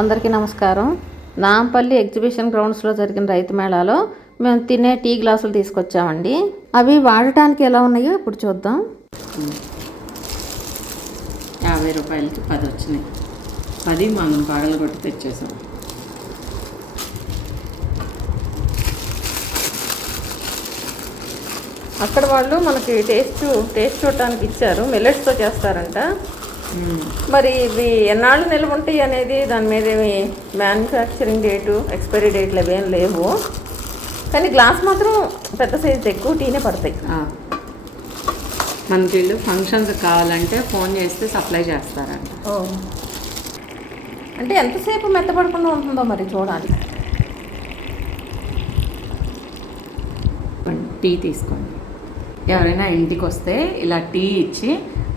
అందరికీ నమస్కారం. నాంపల్లి ఎగ్జిబిషన్ గ్రౌండ్స్లో జరిగిన రైతు మేళాలో మేము తినే టీ గ్లాసులు తీసుకొచ్చామండి. అవి వాడటానికి ఎలా ఉన్నాయో ఇప్పుడు చూద్దాం. 50 రూపాయలకి 10 వచ్చినాయి. 10 మనం పగలగొట్టి తెచ్చేసాం. అక్కడ వాళ్ళు మనకి టేస్ట్ చూడటానికి ఇచ్చారు. మిల్లెట్స్తో చేస్తారంట. మరి ఇవి ఎన్నాళ్ళు నిల్వ ఉంటాయి అనేది దాని మీద ఏమి మ్యానుఫ్యాక్చరింగ్ డేటు, ఎక్స్పైరీ డేట్లు అవేం లేవు. కానీ గ్లాస్ మాత్రం పెద్ద సైజు, ఎక్కువ టీనే పడతాయి. మనకి వీళ్ళు ఫంక్షన్స్ కావాలంటే ఫోన్ చేస్తే సప్లై చేస్తారంట. అంటే ఎంతసేపు మెత్తపడకుండా ఉంటుందో మరి చూడాలి. టీ తీసుకోండి. ఎవరైనా ఇంటికి వస్తే ఇలా టీ ఇచ్చి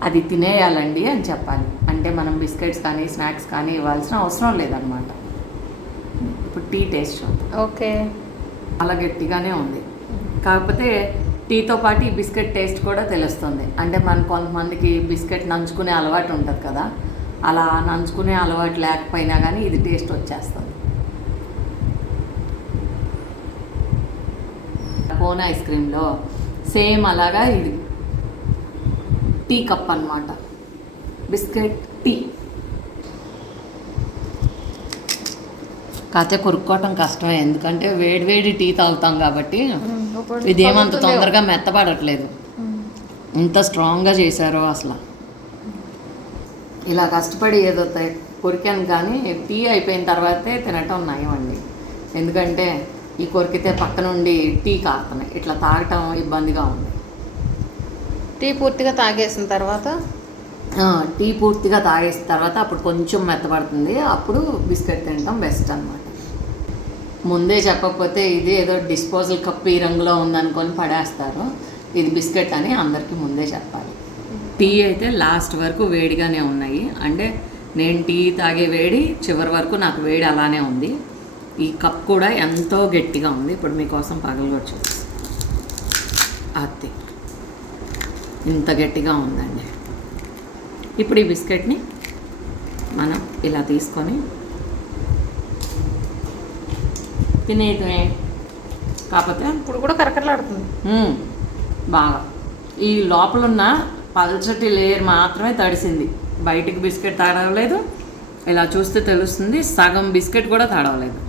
అది తినేయాలండి అని చెప్పాలి. అంటే మనం బిస్కెట్స్ కానీ స్నాక్స్ కానీ ఇవ్వాల్సిన అవసరం లేదనమాట. ఇప్పుడు టీ టేస్ట్ చూద్దాం. ఓకే, చాలా గట్టిగానే ఉంది. కాకపోతే టీతో పాటు ఈ బిస్కెట్ టేస్ట్ కూడా తెలుస్తుంది. అంటే మన కొంతమందికి బిస్కెట్ నంచుకునే అలవాటు ఉంటుంది కదా, అలా నంచుకునే అలవాటు లేకపోయినా కానీ ఇది టేస్ట్ వచ్చేస్తుంది. కోన్ ఐస్ క్రీమ్లో సేమ్ అలాగా ఇది టీ కప్ అన్నమాట, బిస్కెట్ టీ. కాకపోతే కొరుక్కోవటం కష్టమే, ఎందుకంటే వేడి టీ తాగుతాం కాబట్టి. ఇదేమంత తొందరగా మెత్తపడట్లేదు. ఇంత స్ట్రాంగ్గా చేశారో అసలు. ఇలా కష్టపడి ఏదో కొరికాను కానీ టీ అయిపోయిన తర్వాతే తినటం నయమండి. ఎందుకంటే ఈ కొరికితే పక్క నుండి టీ కారుతున్నాయి, ఇట్లా తాగటం ఇబ్బందిగా ఉంది. టీ పూర్తిగా తాగేసిన తర్వాత అప్పుడు కొంచెం మెత్తపడుతుంది. అప్పుడు బిస్కెట్ తినటం బెస్ట్ అన్నమాట. ముందే చెప్పకపోతే ఇది ఏదో డిస్పోజల్ కప్ ఈ రంగులో ఉందనుకొని పడేస్తారు. ఇది బిస్కెట్ అని అందరికీ ముందే చెప్పాలి. టీ అయితే లాస్ట్ వరకు వేడిగానే ఉన్నాయి. అంటే నేను టీ తాగే వేడి చివరి వరకు నాకు వేడి అలానే ఉంది. ఈ కప్ కూడా ఎంతో గట్టిగా ఉంది. ఇప్పుడు మీకోసం పగలగొచ్చు. అది ఇంత గట్టిగా ఉందండి. ఇప్పుడు ఈ బిస్కెట్ని మనం ఇలా తీసుకొని తినేయటమే. కాకపోతే ఇప్పుడు కూడా కరకరలాడుతుంది బాగా. ఈ లోపలున్న పల్చటి లేయర్ మాత్రమే తడిసింది, బయటికి బిస్కెట్ తడవలేదు. ఇలా చూస్తే తెలుస్తుంది, సగం బిస్కెట్ కూడా తడవలేదు.